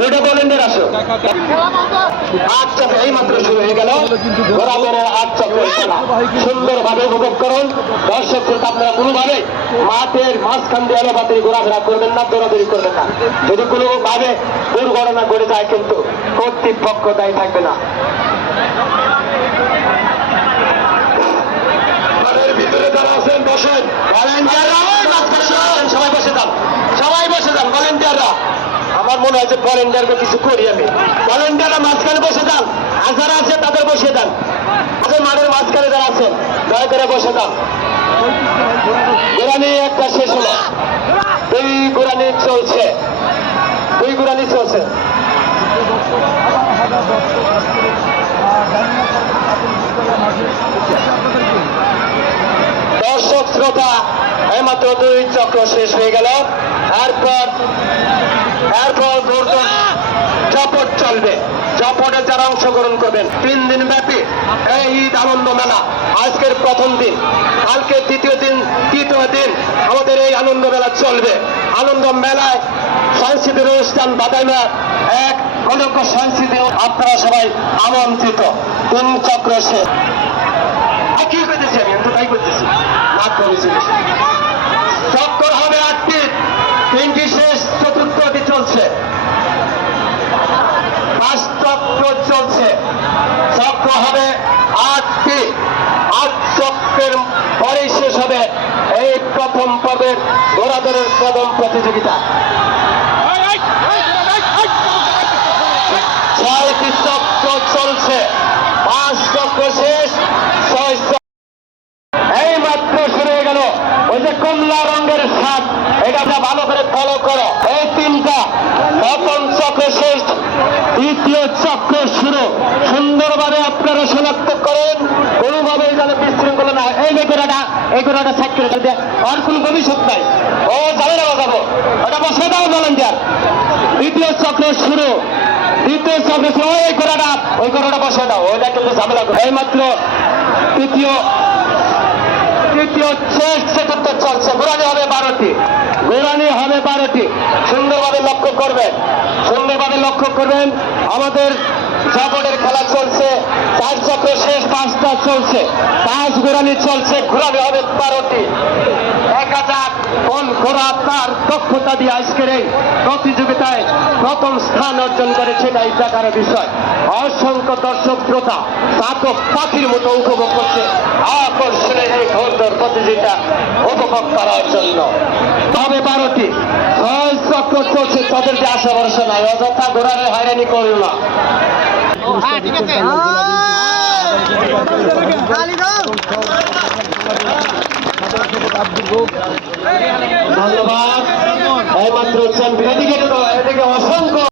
দুটো বলেন্ডার আসো। আট চক্র এই মাত্র শুরু হয়ে গেল। বরাবরের আট চক্র খেলা। সুন্দরভাবে উপভোগ করুন। দর্শক শ্রোতা আপনারা কোনোভাবে মাঠের মাঝখান দিয়ে বাতিল ঘোরাফেরা করবেন না দৌড়াদৌড়ি করবেন না। যদি কোনো ভাবে দুর্ঘটনা ঘটে যায় কিন্তু কর্তৃপক্ষ দায়ী থাকবে না। ভিতরে যারা আছেন বসেন ভলেন্টিয়াররা সবাই বসে যান সবাই বসে যান ভলেন্টিয়াররা আমার মনে হয় যে ভলেন্টিয়ারকে কিছু করি আমি। ভলেন্টিয়াররা মাঝখানে বসে যান। আর যারা আছে, তাদের বসে যান আমাদের মাঠের মাঝখানে যারা আছেন দয়া করে বসে যান। গোড়ানি একটা শেষ হলো। দুই গোড়ানি চলছে। দুই গোড়ানি চলছে। দর্শক, শ্রোতা এইমাত্র দুই চক্র শেষ হয়ে গেল। এরপর এরপর দৌড়দৌড় চপট চলবে। চপটে যারা অংশগ্রহণ করবেন। তিন দিন ব্যাপী এই ঈদ আনন্দ মেলা। আজকের প্রথম দিন। কালকে দ্বিতীয় দিন, তৃতীয় দিন আমাদের এই আনন্দ মেলা চলবে। আনন্দ মেলায় সাংস্কৃতিক অনুষ্ঠান বাদাইমা এক অনন্য সংস্কৃতি আপনারা সবাই আমন্ত্রিত। তিন চক্র শেষ। আর কি করতেছি আমি তাই করতেছি। নাক করেছি চক্কর হবে আটটি তিনটি শেষ চতুর্থটি চলছে পাঁচ চক্র চলছে। চক্র হবে আটটি আট চক্রের পরেই শেষ হবে এই প্রথম পর্বের দৌড়াদৌড়ের প্রথম প্রতিযোগিতা। ছয়টি চক্র চলছে। পাঁচ চক্র শেষ, ছয় এই মাত্র শুরু হয়ে গেল। ওই যে কমলা রঙের শাক এটা ভালো করে ফলো করো। এই তিনটা প্রথম চক্র শেষ দ্বিতীয় চক্র শুরু। সুন্দরভাবে আপনারা শনাক্ত করেন। কোনোভাবে যেন বিশৃঙ্খলা না এই গোড়াটা এই গোড়াটা সাইড করে ফেলতে। আর কোনো ভবিষ্যৎ নাই। ও, যাবে না, বাজাবো। ওটা বসে দাও ভলেন্টিয়ার দ্বিতীয় চক্র শুরু। দ্বিতীয় চক্র শুরু। ওই গোড়াটা ওই গোড়াটা বসে দাও। ওইটা কিন্তু ঝামেলা এই মাত্র তৃতীয় তৃতীয় শেষ, চতুর্থ চলছে গোড়ানি হবে বারোটি। বারোটি সুন্দরভাবে লক্ষ্য করবেন। সুন্দরভাবে লক্ষ্য করবেন, আমাদের জাপটের খেলা চলছে, চার চক্র শেষ, পাঁচটা চলছে, পাঁচ গোড়ানি চলছে ঘোরানি হবে বারোটি। দেখা যাক কোন ঘোড়া তার দক্ষতা দিয়ে আজকের এই প্রতিযোগিতায় প্রথম স্থান অর্জন করেছে এই দেখার বিষয়। অসংখ্য দর্শক, শ্রোতা চাতক পাখির মতো উপভোগ করছে আকর্ষণের এই ঘোরদর প্রতিযোগিতা উপভোগ করার জন্য। তবে বারোটি। ছয় করছে তাদেরকে আশা ভরসা নাই অযথা ঘোড়ারে হয়রানি করিও না। ধন্যবাদ। এইমাত্র চ্যাম্পিয়ন এদিকে এদিকে অসংখ্য